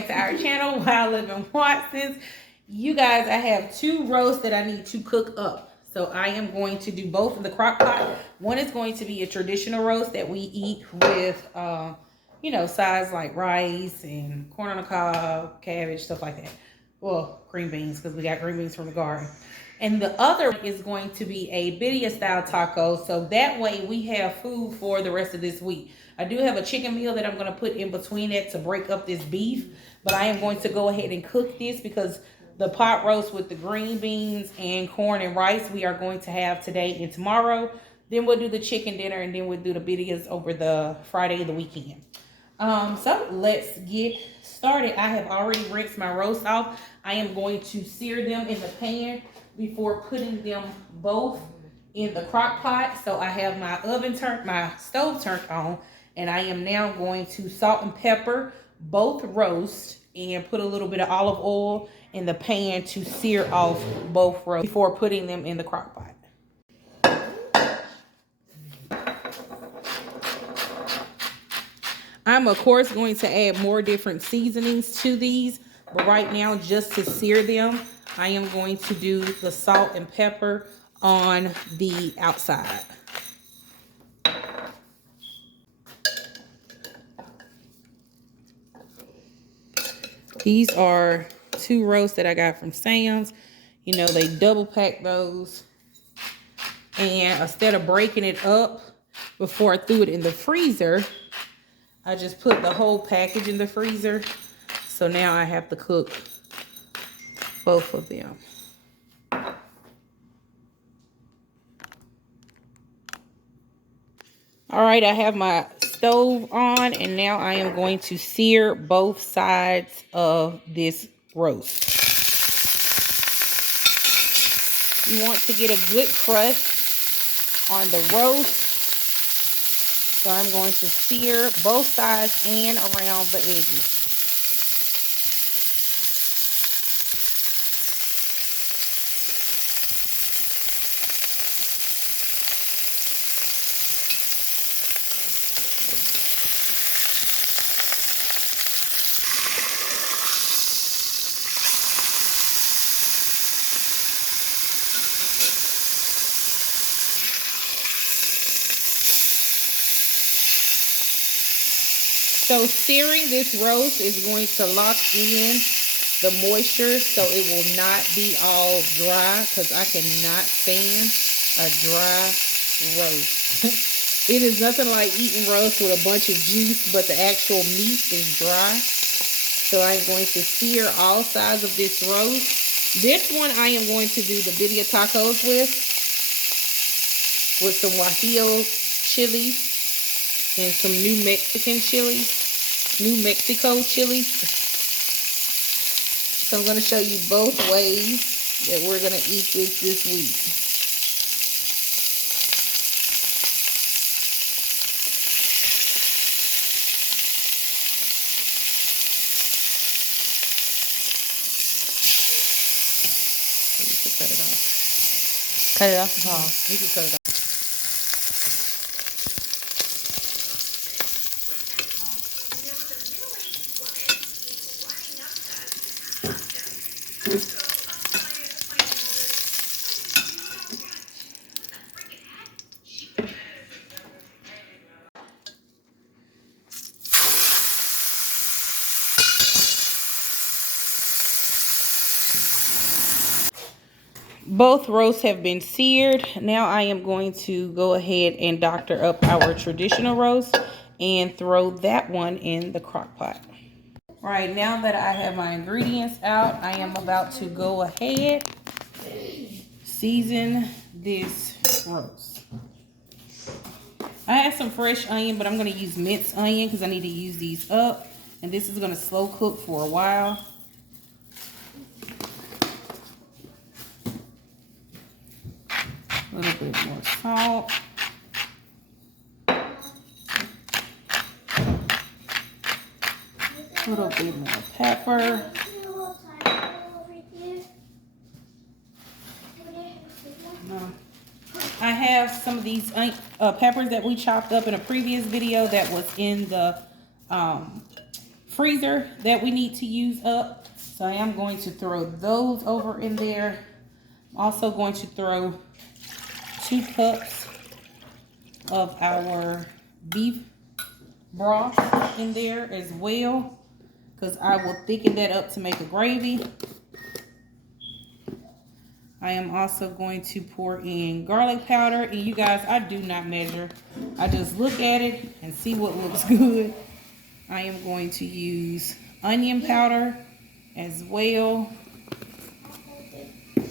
back to our channel, WLW Watsons. You guys, I have 2 roasts that I need to cook up. So I am going to do both in the crock pot. One is going to be a traditional roast that we eat with, you know, sides like rice and corn on the cob, cabbage, stuff like that. Well, green beans, because we got green beans from the garden. And the other is going to be a birria style taco. So that way we have food for the rest of this week. I do have a chicken meal that I'm going to put in between it to break up this beef. But I am going to go ahead and cook this because the pot roast with the green beans and corn and rice we are going to have today and tomorrow. Then we'll do the chicken dinner and then we'll do the birrias over the Friday of the weekend. So let's get started. I have already rinsed my roast off. I am going to sear them in the pan before putting them both in the crock pot. So I have my stove turned on, and I am now going to salt and pepper both roasts and put a little bit of olive oil in the pan to sear off both roasts before putting them in the crock pot. I'm of course going to add more different seasonings to these, but right now just to sear them, I am going to do the salt and pepper on the outside. These are 2 roasts that I got from Sam's. You know, they double pack those. And instead of breaking it up before I threw it in the freezer, I just put the whole package in the freezer. So now I have to cook both of them. All right, I have my stove on, and now I am going to sear both sides of this roast. You want to get a good crust on the roast. So I'm going to sear both sides and around the edges. So searing this roast is going to lock in the moisture so it will not be all dry, because I cannot stand a dry roast. It is nothing like eating roast with a bunch of juice, but the actual meat is dry. So I'm going to sear all sides of this roast. This one I am going to do the birria tacos with some guajillo chili and some New Mexico chili. So I'm going to show you both ways that we're going to eat this week. You can cut it off. Cut it off? Oh, you can cut it off. Both roasts have been seared. Now I am going to go ahead and doctor up our traditional roast and throw that one in the crock pot. All right, now that I have my ingredients out, I am about to go ahead season this roast. I have some fresh onion, but I'm going to use minced onion because I need to use these up. And this is going to slow cook for a while. A little bit more salt. A little bit more pepper. I have some of these peppers that we chopped up in a previous video that was in the freezer that we need to use up. So I am going to throw those over in there. I'm also going to throw 2 cups of our beef broth in there as well, because I will thicken that up to make a gravy. I am also going to pour in garlic powder, and you guys, I do not measure. I just look at it and see what looks good. I am going to use onion powder as well. A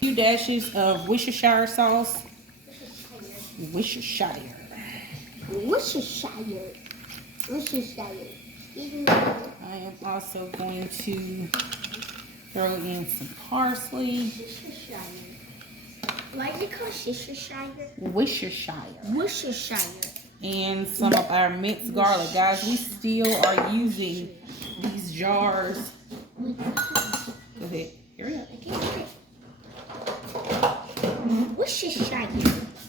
few dashes of Worcestershire sauce. Worcestershire. I am also going to throw in some parsley. Why is it called Worcestershire? Worcestershire. And some of our minced garlic. Guys, we still are using these jars. Go ahead. Hurry up. Worcestershire.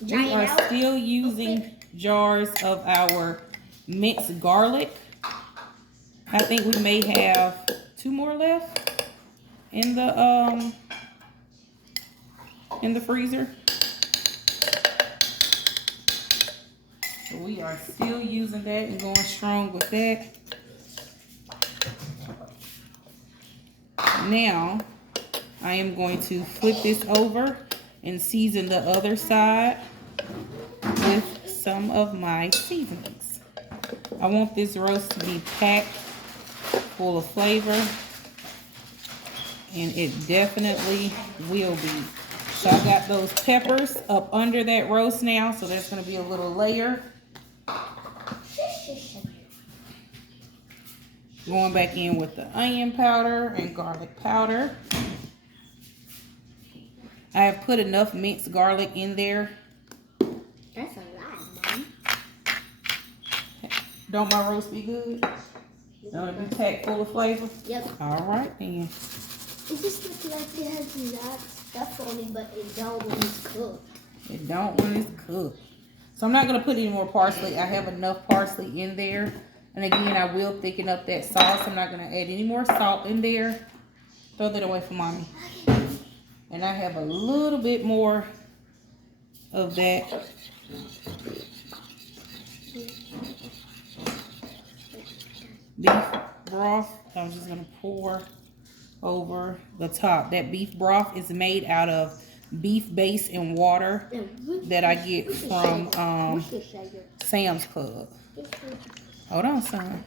We are still using jars of our minced garlic. I think we may have 2 more left in the freezer. So we are still using that and going strong with that. Now I am going to flip this over and season the other side with some of my seasonings. I want this roast to be packed full of flavor, and it definitely will be. So I got those peppers up under that roast now, so that's going to be a little layer. Going back in with the onion powder and garlic powder. I have put enough minced garlic in there. That's a lot, Mom. Don't my roast be good? Don't it be packed full of flavor? Yep. All right then. It just looks like it has a lot of stuff on it, but it don't when it's cooked. It don't when it's cooked. So I'm not going to put any more parsley. I have enough parsley in there. And again, I will thicken up that sauce. I'm not going to add any more salt in there. Throw that away for Mommy. And I have a little bit more of that. Beef broth. I'm just going to pour over the top. That beef broth is made out of beef base and water that I get from Sam's Club. Hold on, son.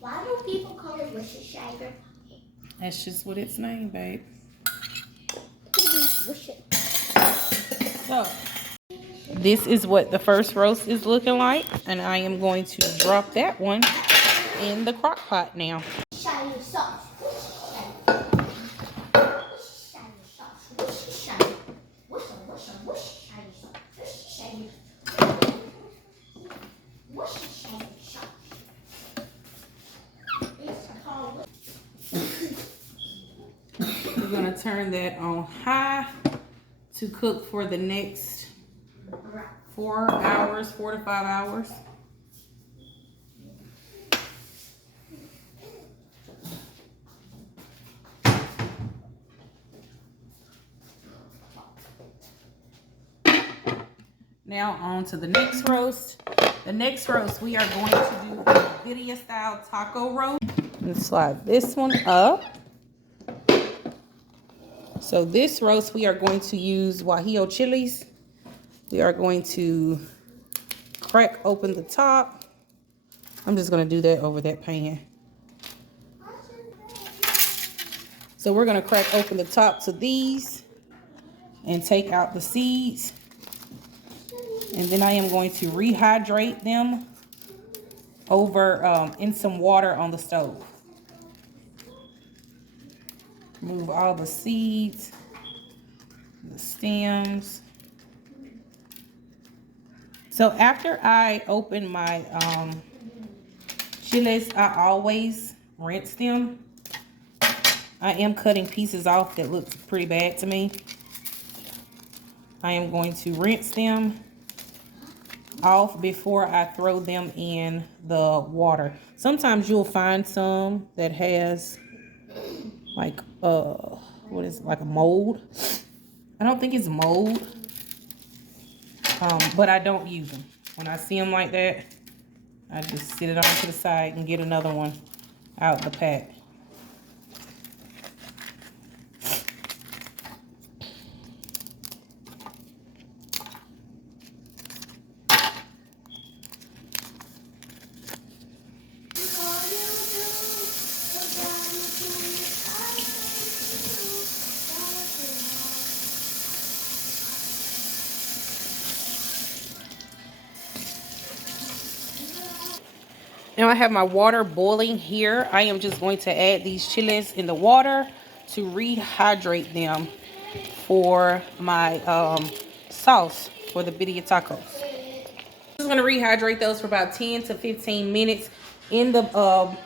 Why do people call it Worcestershire? That's just what it's named, babe. So, this is what the first roast is looking like, and I am going to drop that one in the crock pot now. Worcestershire sauce. We're going to turn that on high to cook for the next 4 hours, 4 to 5 hours. Now on to the next roast. The next roast, we are going to do a Barria style taco roast. Let's slide this one up. So this roast, we are going to use guajillo chilies. We are going to crack open the top. I'm just going to do that over that pan. So we're going to crack open the top to these and take out the seeds. And then I am going to rehydrate them over in some water on the stove. Remove all the seeds, the stems. So after I open my chiles, I always rinse them. I am cutting pieces off that looks pretty bad to me. I am going to rinse them. off before I throw them in the water. Sometimes you'll find some that has like what is it, like a mold. I don't think it's mold, but I don't use them. When I see them like that, I just sit it on to the side and get another one out the pack. Now I have my water boiling here. I am just going to add these chiles in the water to rehydrate them for my sauce for the Barria Tacos. I'm just going to rehydrate those for about 10 to 15 minutes. In the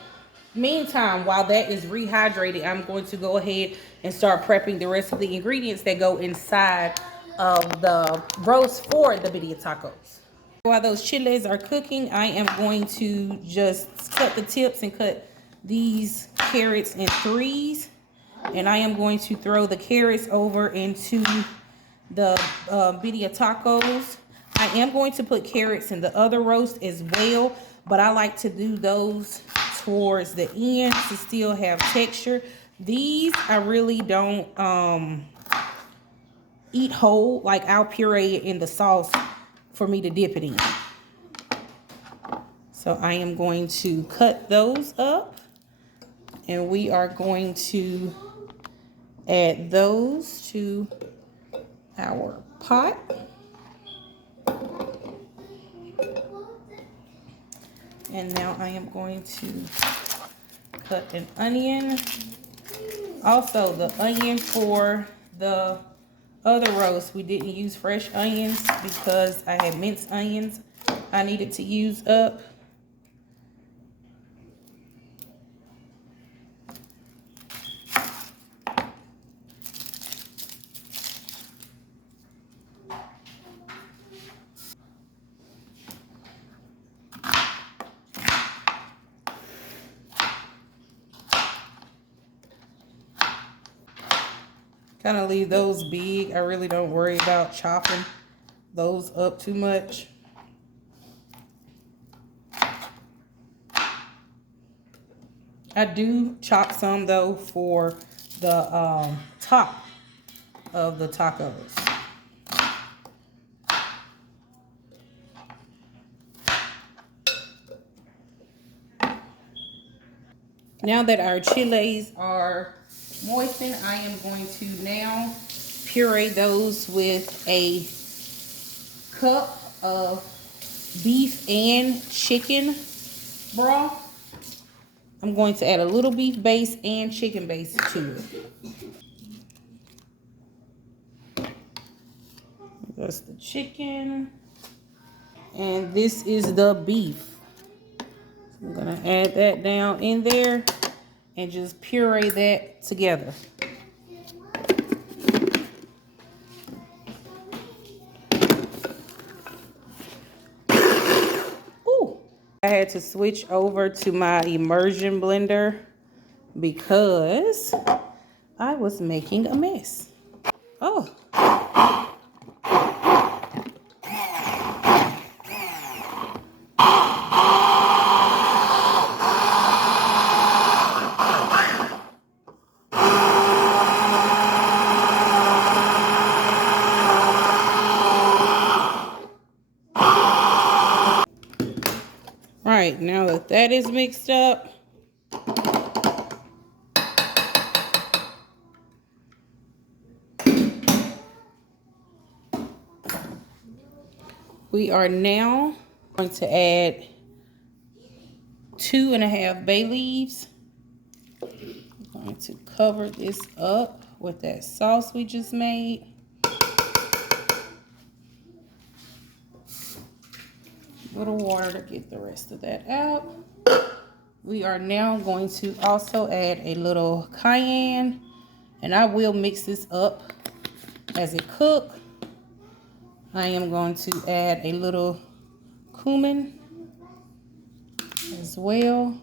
meantime, while that is rehydrated, I'm going to go ahead and start prepping the rest of the ingredients that go inside of the roast for the Barria Tacos. While those chiles are cooking, I am going to just cut the tips and cut these carrots in threes. And I am going to throw the carrots over into the Barria Tacos. I am going to put carrots in the other roast as well, but I like to do those towards the end to still have texture. These I really don't eat whole. Like I'll puree it in the sauce for me to dip it in. So I am going to cut those up, and we are going to add those to our pot. And now I am going to cut an onion. Also, the onion for the other roast, we didn't use fresh onions because I had minced onions I needed to use up. Kind of leave those big. I really don't worry about chopping those up too much. I do chop some though for the top of the tacos. Now that our chiles are moistened, I am going to now puree those with a cup of beef and chicken broth. I'm going to add a little beef base and chicken base to it. That's the chicken. And this is the beef. So I'm going to add that down in there and just puree that together. Ooh. I had to switch over to my immersion blender because I was making a mess. Oh. Right, now that is mixed up, we are now going to add 2.5 bay leaves. I'm going to cover this up with that sauce we just made. A little water to get the rest of that out. We are now going to also add a little cayenne, and I will mix this up as it cooks. I am going to add a little cumin as well.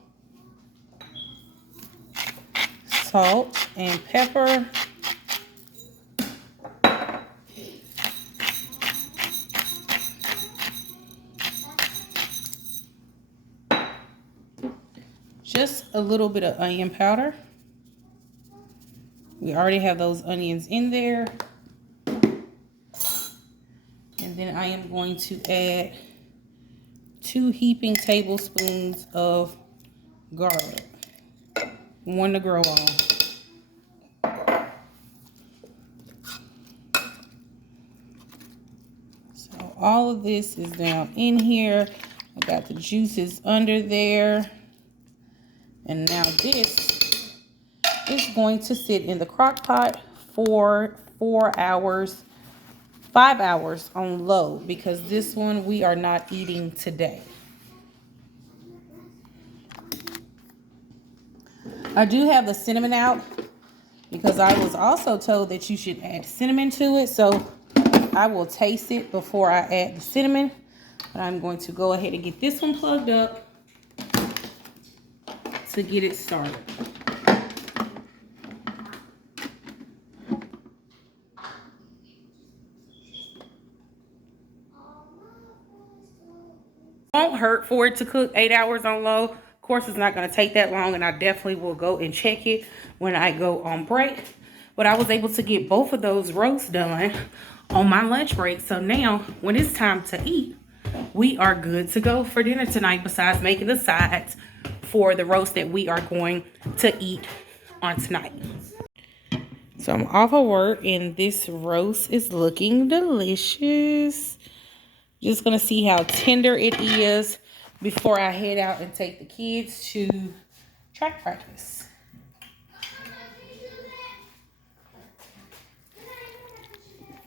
Salt and pepper. Just a little bit of onion powder. We already have those onions in there. And then I am going to add 2 heaping tablespoons of garlic. 1 to grow on. So all of this is down in here. I got the juices under there. And now this is going to sit in the crock pot for 4 hours, 5 hours on low, because this one we are not eating today. I do have the cinnamon out because I was also told that you should add cinnamon to it. So I will taste it before I add the cinnamon. But I'm going to go ahead and get this one plugged up to get it started. Won't hurt for it to cook 8 hours on low. Of course, it's not going to take that long, and I definitely will go and check it when I go on break. But I was able to get both of those roasts done on my lunch break. So now, when it's time to eat, we are good to go for dinner tonight, besides making the sides for the roast that we are going to eat on tonight. So I'm off of work, and this roast is looking delicious. Just gonna see how tender it is before I head out and take the kids to track practice.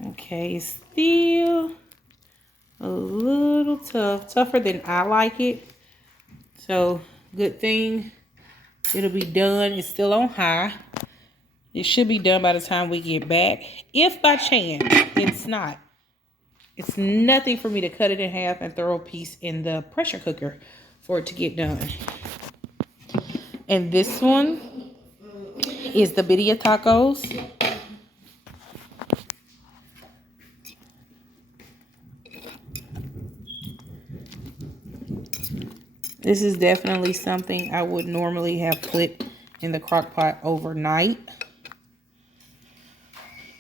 Okay, still a little tougher than I like it. So good thing it'll be done. It's still on high. It should be done by the time we get back. If by chance it's not, it's nothing for me to cut it in half and throw a piece in the pressure cooker for it to get done. And this one is the Barria Tacos. This is definitely something I would normally have put in the crock pot overnight.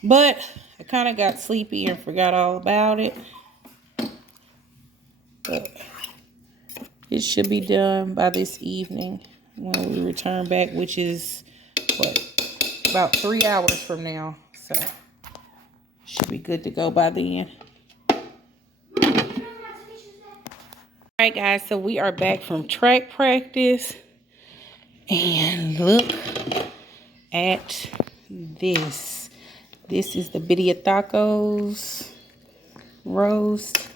But I kind of got sleepy and forgot all about it. But it should be done by this evening when we return back, which is, what, about 3 hours from now. So should be good to go by then. Alright guys, so we are back from track practice. And look at this. This is the Barria Tacos roast.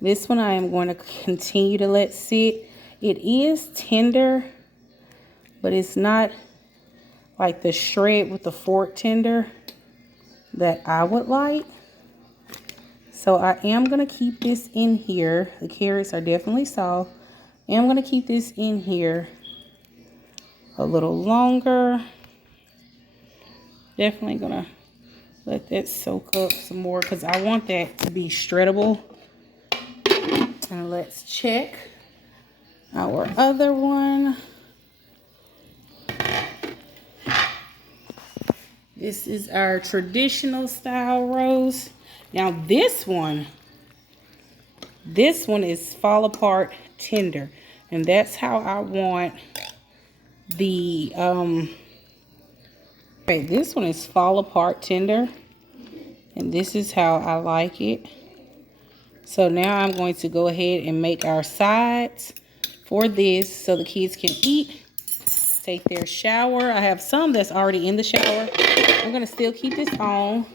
This one I am going to continue to let sit. It is tender, but it's not like the shred with the fork tender that I would like. So I am going to keep this in here. The carrots are definitely soft. I am going to keep this in here a little longer. Definitely going to let that soak up some more because I want that to be shreddable. And let's check our other one. This is our traditional style roast. Now this one is fall apart tender. And that's how I want the, okay, this one is fall apart tender. And this is how I like it. So now I'm going to go ahead and make our sides for this so the kids can eat, take their shower. I have some that's already in the shower. I'm going to still keep this on.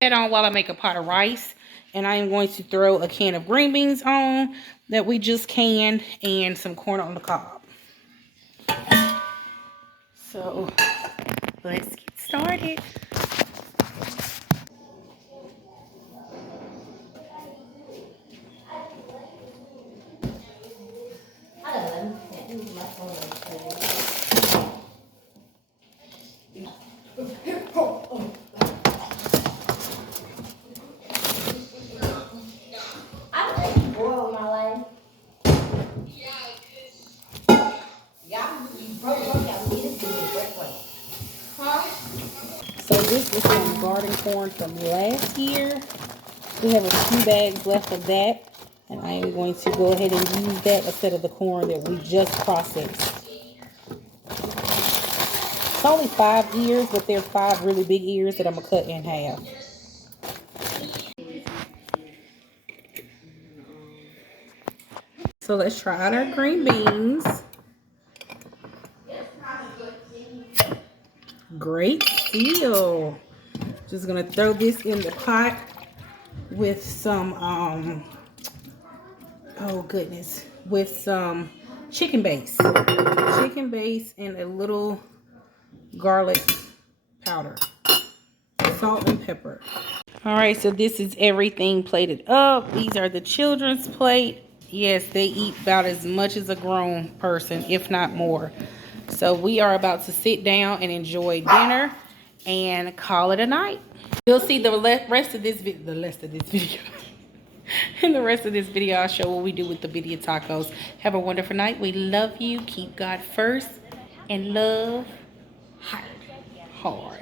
That on while I make a pot of rice. And I am going to throw a can of green beans on that we just canned and some corn on the cob. So let's get started. sprouting corn from last year. We have a few bags left of that. And I am going to go ahead and use that instead of the corn that we just processed. It's only 5 ears, but they're 5 really big ears that I'm going to cut in half. So let's try out our green beans. Great seal. Just going to throw this in the pot with some, oh goodness, with some chicken base. Chicken base and a little garlic powder. Salt and pepper. All right, so this is everything plated up. These are the children's plate. Yes, they eat about as much as a grown person, if not more. So we are about to sit down and enjoy dinner and call it a night. You'll see the rest of this video. In the rest of this video, I'll show what we do with the Barria tacos. Have a wonderful night. We love you. Keep God first and love hard.